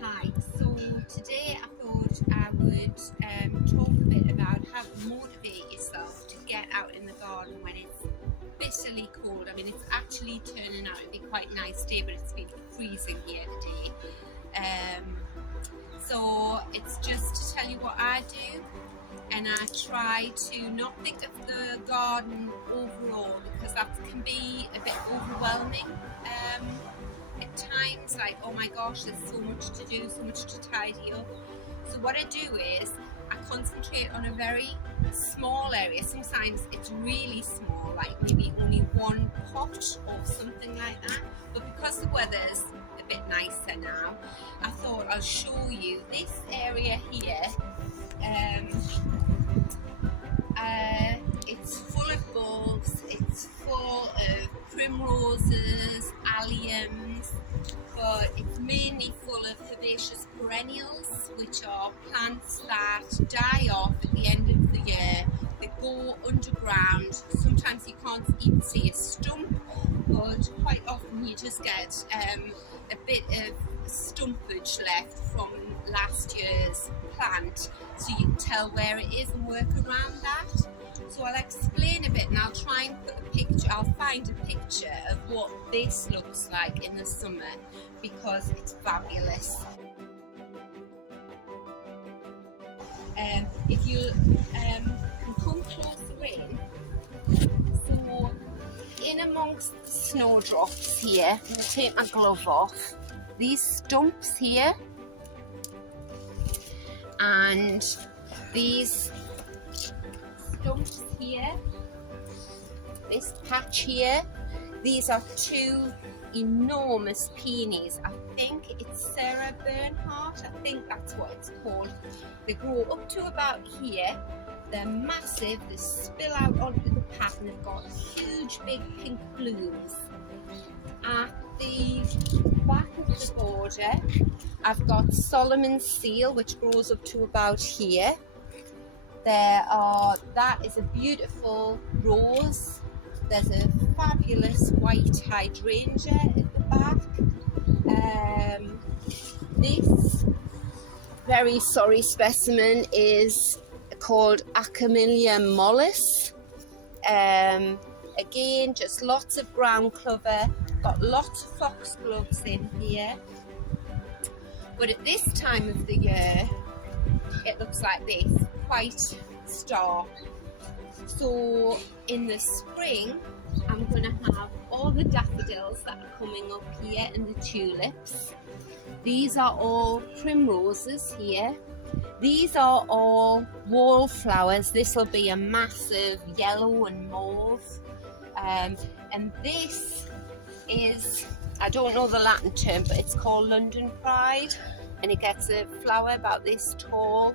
Hi, so today I thought I would talk a bit about how to motivate yourself to get out in the garden when it's bitterly cold. I mean, it's actually turning out to be quite a nice day, but it's been freezing here today. So it's just to tell you what I do, and I try to not think of the garden overall because that can be a bit overwhelming. At times, like, oh my gosh, there's so much to do, so much to tidy up. So what I do is I concentrate on a very small area. Sometimes it's really small, like maybe only one pot or something like that. But because the weather's a bit nicer now, I thought I'll show you this area here. It's full of bulbs, it's full of primroses, alliums, but it's mainly full of herbaceous perennials, which are plants that die off at the end of the year. They go underground. Sometimes you can't even see a stump, but quite often you just get a bit of stumpage left from last year's plant, so you can tell where it is and work around that. So I'll explain a bit, and I'll try and put a picture, I'll find a picture of what this looks like in the summer because it's fabulous. If you can come closer in, so in amongst the snowdrops here, I'm going to take my glove off, these stumps here and these stumps here, this patch here, these are two enormous peonies. I think it's Sarah Bernhardt, I think that's what it's called. They grow up to about here, they're massive, they spill out onto the path and they've got huge big pink blooms. At the back of the border I've got Solomon's seal, which grows up to about here. That is a beautiful rose. There's a fabulous white hydrangea at the back. This very sorry specimen is called Acamellia mollis. Again, just lots of ground cover. Got lots of foxgloves in here. But at this time of the year, it looks like this, quite stark. So in the spring, I'm going to have all the daffodils that are coming up here and the tulips. These are all primroses here. These are all wallflowers. This will be a massive yellow and mauve. And this is, I don't know the Latin term, but it's called London Pride. And it gets a flower about this tall.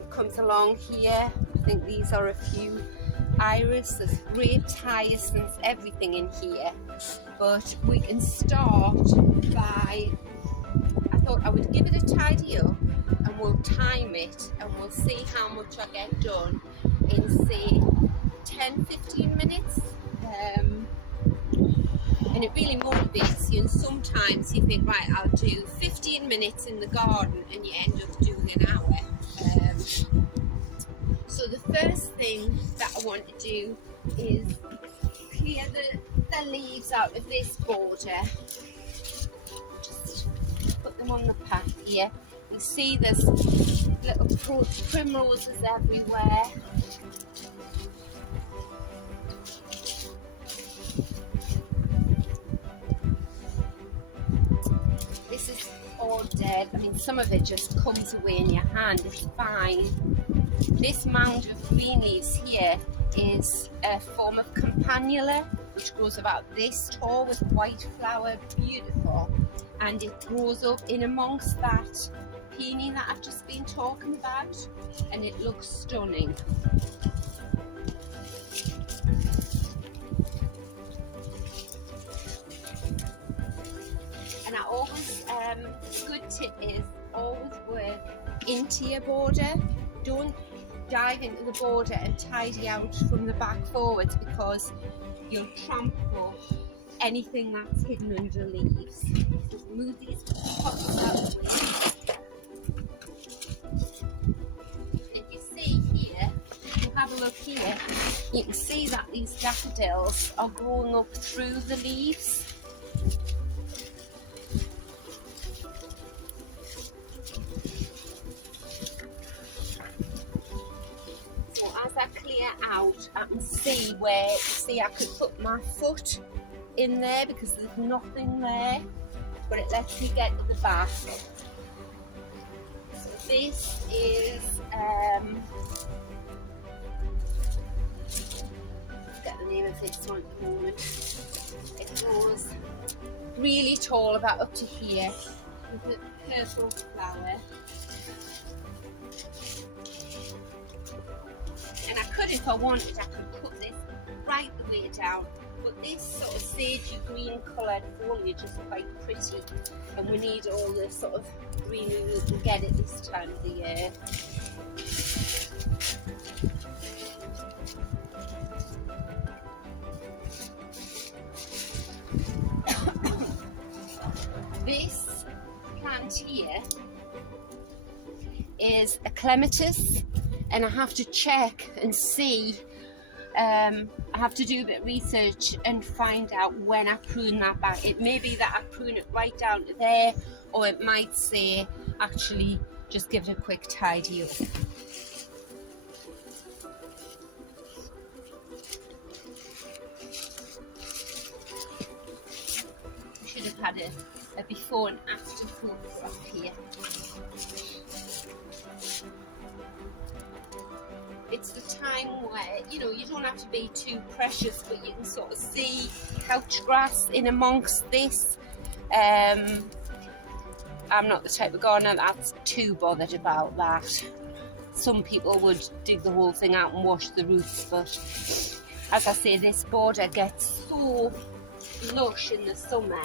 It comes along here. I think these are a few iris, there's grapes, hyacinths, everything in here. But we can start by, I thought I would give it a tidy up and we'll time it and we'll see how much I get done in say 10-15 minutes. And it really motivates you, and sometimes you think, right, I'll do 15 minutes in the garden and you end up doing an hour. So the first thing that I want to do is clear the leaves out of this border. Just put them on the path here. You see there's little primroses everywhere. This is all dead. I mean, some of it just comes away in your hand. It's fine. This mound of green leaves here is a form of campanula, which grows about this tall with white flower, beautiful. And it grows up in amongst that peony that I've just been talking about, and it looks stunning. And I always, good tip is always work into your border. Don't dive into the border and tidy out from the back forwards because you'll trample anything that's hidden under leaves. Just move these pots out of the way. If you see here, if you have a look here, you can see that these daffodils are growing up through the leaves. So as I clear out, I can see where, see, I could put my foot in there because there's nothing there, but it lets me get to the back. So this is, get the name of this one at the moment. It goes really tall, about up to here, with a purple flower. And I could, if I wanted, I could put this right the way down. But this sort of sagey green coloured foliage is quite pretty, and we need all the sort of greenery we can get at this time of the year. This plant here is a clematis, and I have to check and see, I have to do a bit of research and find out when I prune that back. It may be that I prune it right down to there, or it might say actually just give it a quick tidy up. Should have had a before and after photograph here. It's the time where, you know, you don't have to be too precious, but you can sort of see couch grass in amongst this. I'm not the type of gardener that's too bothered about that. Some people would dig the whole thing out and wash the roots, but as I say, this border gets so lush in the summer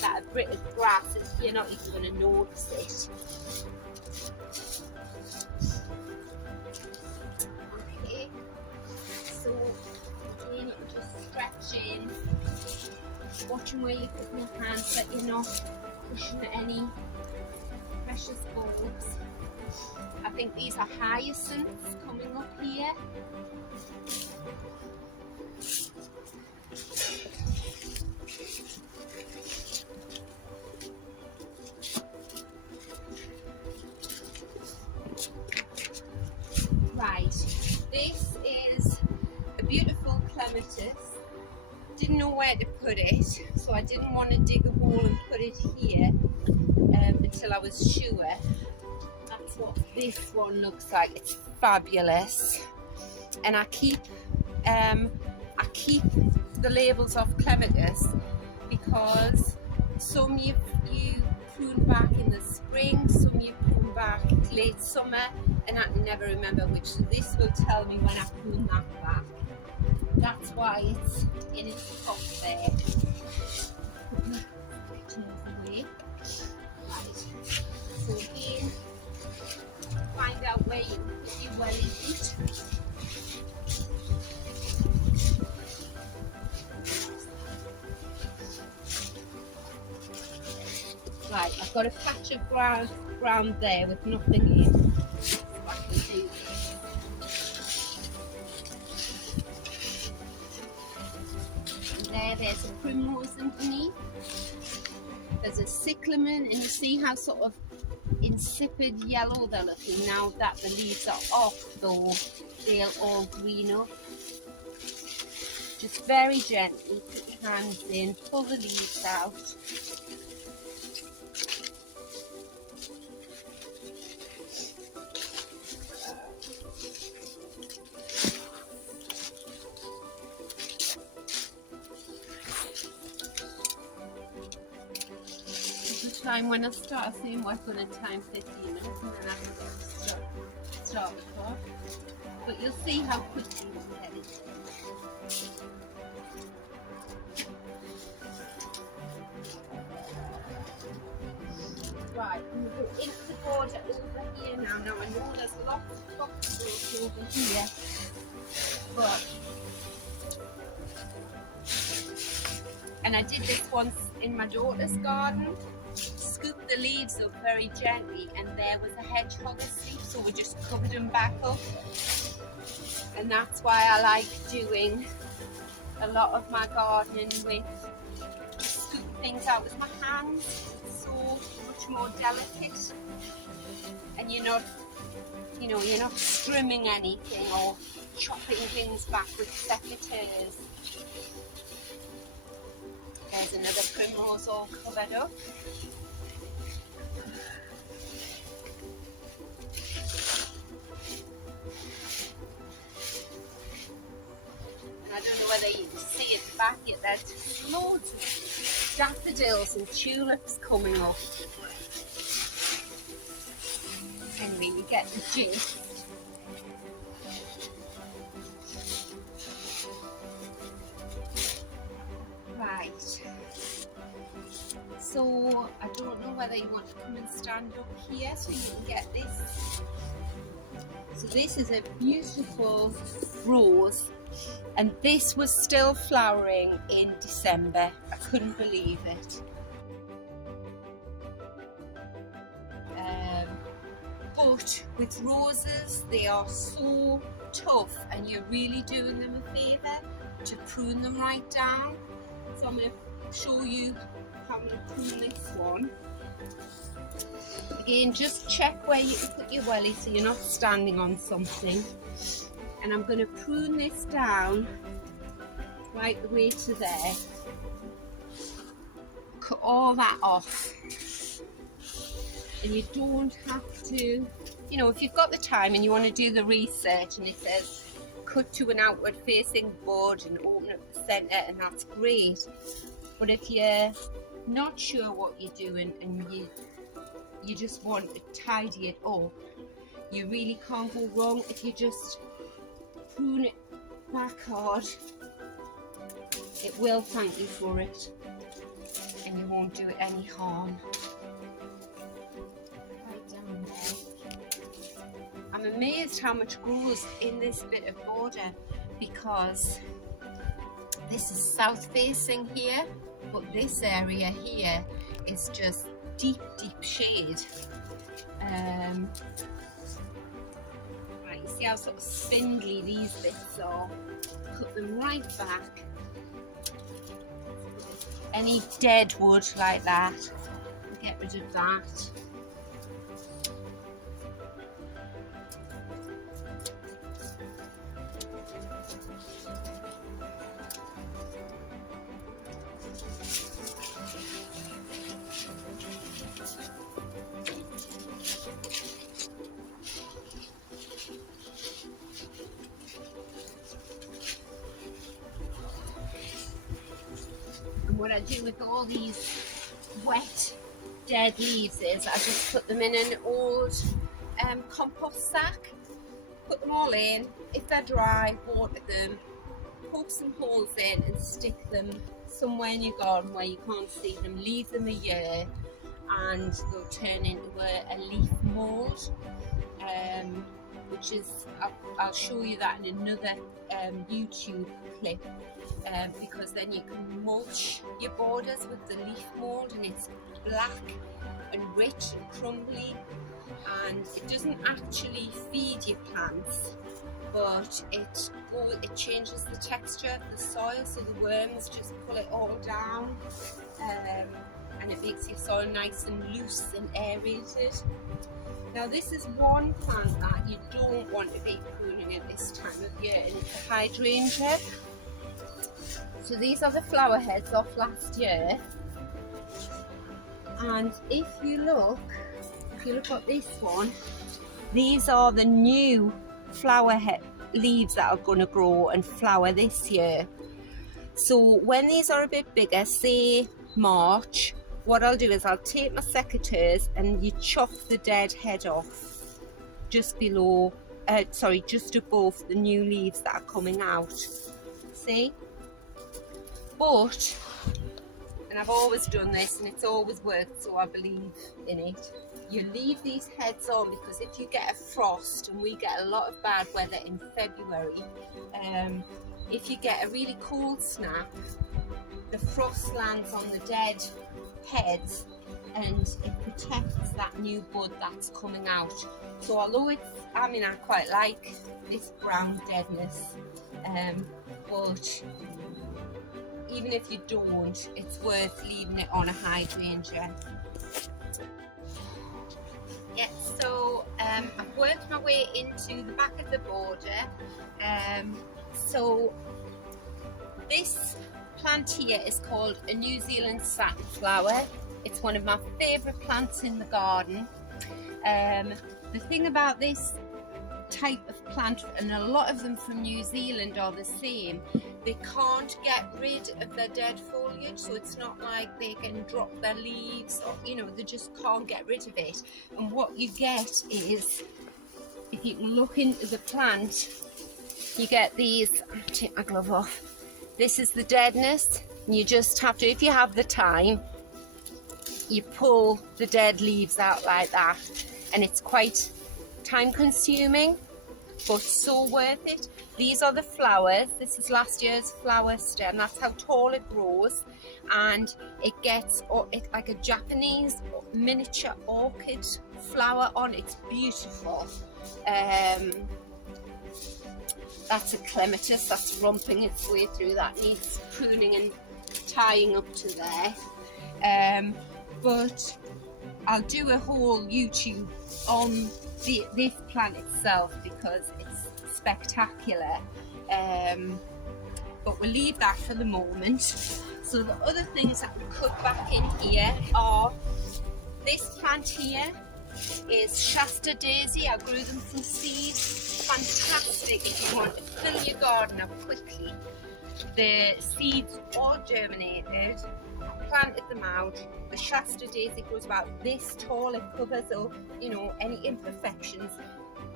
that a bit of grass, you're not even going to notice it. So again, you can just stretch in, watching where you put your hands so that you're not pushing any precious bulbs. I think these are hyacinths coming up here. Right, this is a beautiful clematis. Didn't know where to put it, so I didn't want to dig a hole and put it here until I was sure. That's what this one looks like. It's fabulous, and I keep the labels of clematis because some you prune back in the spring, some you prune back late summer, and I can never remember which. So this will tell me when I prune that back. That's why it's in its top there. Away. Right. So again, find out where you put your welly boot. Right, I've got a patch of ground there with nothing in. So I can do this. And there's a primrose underneath. There's a cyclamen, and you see how sort of insipid yellow they're looking now that the leaves are off, though they'll all green up. Just very gently put your hands in, pull the leaves out. Time when I start seeing what's going to time 15 minutes, and then I can start the clock. But you'll see how quickly we can get it. Right, we'll go into the border over here now. Now I know there's lots of foxgloves over here, but And I did this once in my daughter's garden. Scooped the leaves up very gently, and there was a hedgehog asleep, so we just covered them back up. And that's why I like doing a lot of my gardening with scooping things out with my hands. It's so much more delicate, and you're not, you're not trimming anything or chopping things back with secateurs. There's another primrose all covered up. And I don't know whether you can see it back yet, there's loads of daffodils and tulips coming up. Anyway, you get the gist. Right, so I don't know whether you want to come and stand up here so you can get this. So this is a beautiful rose, and this was still flowering in December. I couldn't believe it. But with roses, they are so tough, and you're really doing them a favour to prune them right down. So I'm going to show you how I'm going to prune this one. Again, just check where you can put your welly so you're not standing on something. And I'm going to prune this down right the way to there. Cut all that off. And you don't have to, if you've got the time and you want to do the research and it says cut to an outward facing bud and open up the centre, and that's great. But if you're not sure what you're doing and you just want to tidy it up, you really can't go wrong if you just prune it back hard. It will thank you for it, and you won't do it any harm. I'm amazed how much grows in this bit of border, because this is south facing here, but this area here is just deep shade. Right, you see how sort of spindly these bits are? Cut them right back. Any dead wood like that, get rid of that. What I do with all these wet dead leaves is I just put them in an old compost sack, put them all in. If they're dry, water them, poke some holes in and stick them somewhere in your garden where you can't see them. Leave them a year and they'll turn into a leaf mould, which is, I'll show you that in another YouTube clip. Because then you can mulch your borders with the leaf mould, and it's black and rich and crumbly, and it doesn't actually feed your plants, but it changes the texture of the soil, so the worms just pull it all down, and it makes your soil nice and loose and aerated. Now this is one plant that you don't want to be pruning at this time of year, and it's a hydrangea. So these are the flower heads off last year, and if you look at this one, these are the new flower head leaves that are going to grow and flower this year. So when these are a bit bigger, say March, what I'll do is I'll take my secateurs and you chop the dead head off just below, just above the new leaves that are coming out. See? But, and I've always done this and it's always worked, so I believe in it, you leave these heads on, because if you get a frost, and we get a lot of bad weather in February, if you get a really cold snap, the frost lands on the dead heads and it protects that new bud that's coming out. So although it's, I mean, I quite like this brown deadness, but even if you don't, it's worth leaving it on a hydrangea. Yeah, so I've worked my way into the back of the border. So this plant here is called a New Zealand satinflower. It's one of my favourite plants in the garden. The thing about this type of plant, and a lot of them from New Zealand are the same, they can't get rid of their dead foliage, so it's not like they can drop their leaves, or you know, they just can't get rid of it. And what you get is, if you can look into the plant, you get these, I'll take my glove off, this is the deadness, and you just have to, if you have the time, you pull the dead leaves out like that, and it's quite time consuming but so worth it. These are the flowers. This is last year's flower stem. That's how tall it grows, and it gets like a Japanese miniature orchid flower on. It's beautiful. That's a clematis that's romping its way through. That needs pruning and tying up to there. But I'll do a whole YouTube on this plant itself because it's spectacular. But we'll leave that for the moment. So the other things that we put back in here are, this plant here is Shasta daisy. I grew them from seed. Fantastic if you want to fill your garden up quickly. The seeds all germinated. I planted them out. The Shasta daisy grows about this tall. It covers up, you know, any imperfections.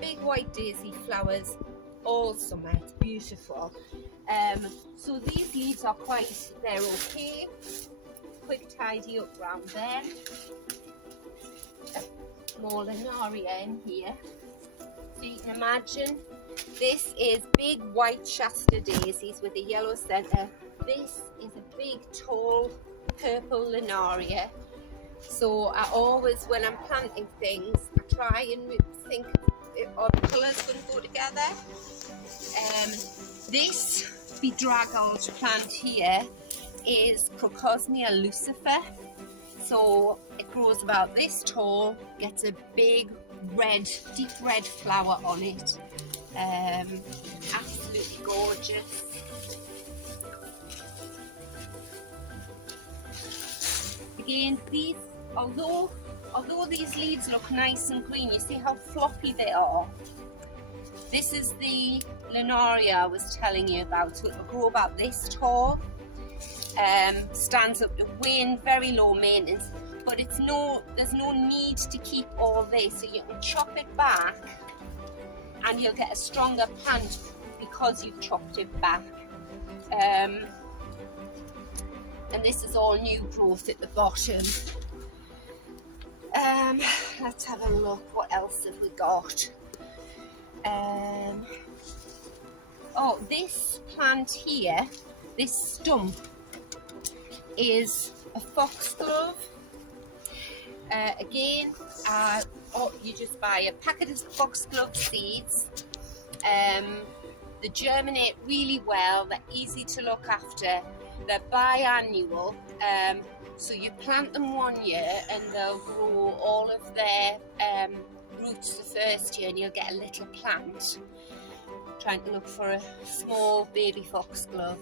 Big white daisy flowers all summer. It's beautiful. So these leaves are they're okay. Quick tidy up round there. More Linaria in here. So you can imagine, this is big white Shasta daisies with a yellow centre. This is a big tall purple Linaria. So I always, when I'm planting things, I try and think are the colours going to go together. This bedraggled plant here is Crocosmia lucifer. So it grows about this tall, gets a big red, deep red flower on it. Absolutely gorgeous. Again, these, although these leaves look nice and green, you see how floppy they are. This is the Linaria I was telling you about. So it will grow about this tall. Stands up to wind, very low maintenance, but there's no need to keep all this, so you can chop it back and you'll get a stronger plant because you've chopped it back. And this is all new growth at the bottom. Let's have a look, what else have we got? Oh, this plant here, this stump, is a foxglove. Again, you just buy a packet of foxglove seeds. They germinate really well, they're easy to look after, they're biannual. So you plant them one year and they'll grow all of their roots the first year, and you'll get a little plant. Trying to look for a small baby foxglove.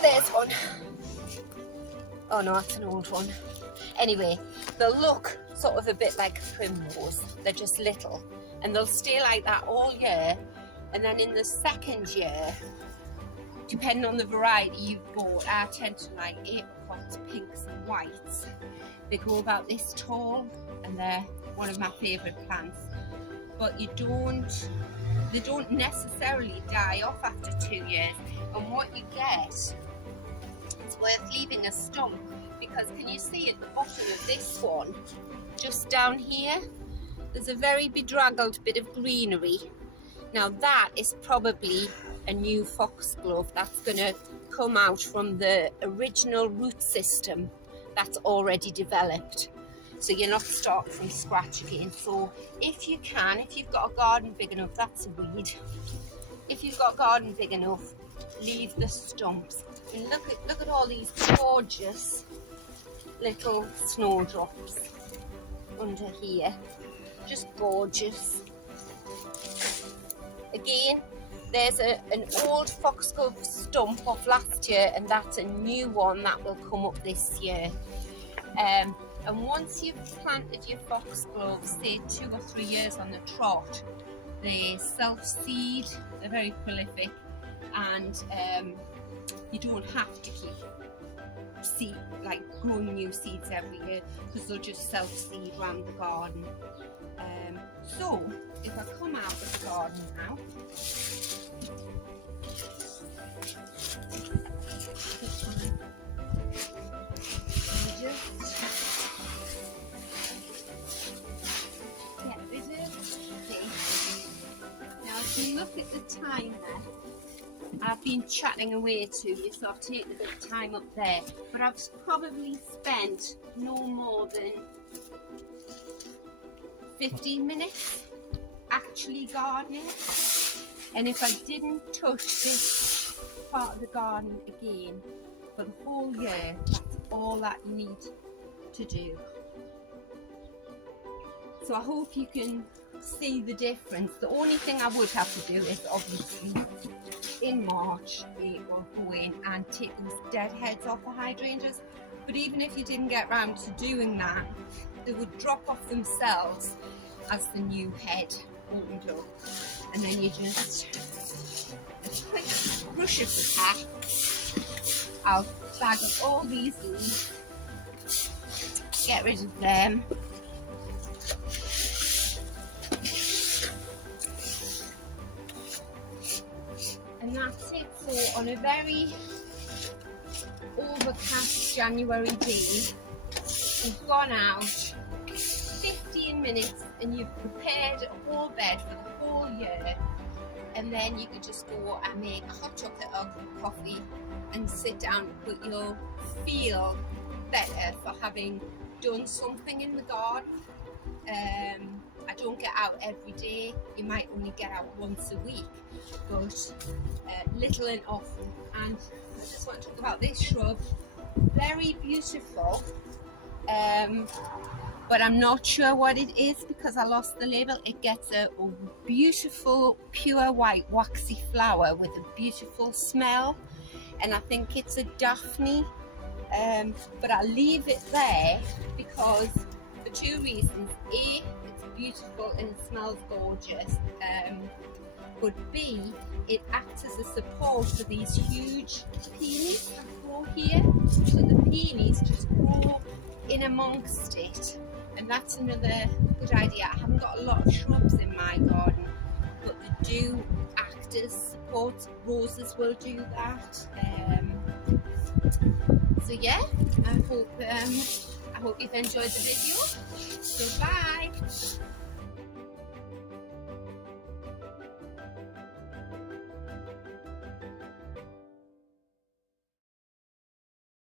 There's one. Oh no, that's an old one. Anyway, they'll look sort of a bit like a primrose. They're just little, and they'll stay like that all year. And then in the second year, depending on the variety you've bought, I tend to like apricots, pinks and whites. They grow about this tall, and they're one of my favourite plants. But they don't necessarily die off after 2 years. And what you get, it's worth leaving a stump, because can you see at the bottom of this one, just down here, there's a very bedraggled bit of greenery. Now that is probably a new foxglove that's going to come out from the original root system that's already developed. So you're not starting from scratch again. So if you can, if you've got a garden big enough, that's a weed. If you've got a garden big enough, leave the stumps. And look at all these gorgeous little snowdrops under here. Just gorgeous. Again, there's an old foxglove stump off last year, and that's a new one that will come up this year. And once you've planted your foxgloves, say 2 or 3 years on the trot, they self-seed, they're very prolific, and you don't have to keep growing new seeds every year, because they'll just self-seed around the garden. So if I come out of the garden now, you look at the time there, I've been chatting away to you, so I've taken a bit of time up there, but I've probably spent no more than 15 minutes actually gardening. And if I didn't touch this part of the garden again for the whole year, that's all that you need to do. So I hope you can see the difference. The only thing I would have to do is obviously in March, April, go in and take these dead heads off the hydrangeas. But even if you didn't get round to doing that, they would drop off themselves as the new head opened up. And then you just a quick brush of the pack. I'll bag up all these leaves, get rid of them. And that's it. So on a very overcast January day, you've gone out 15 minutes and you've prepared a whole bed for the whole year, and then you could just go and make a hot chocolate or coffee and sit down, but you'll feel better for having done something in the garden. I don't get out every day, you might only get out once a week, but little and often. And I just want to talk about this shrub. Very beautiful, but I'm not sure what it is because I lost the label. It gets a beautiful pure white waxy flower with a beautiful smell, and I think it's a Daphne, but I'll leave it there because for 2 reasons. A, it's beautiful and it smells gorgeous, but B, it acts as a support for these huge peonies that grow here. So the peonies just grow in amongst it, and that's another good idea. I haven't got a lot of shrubs in my garden, but they do act as support. Roses will do that. So yeah, I hope you've enjoyed the video. So bye.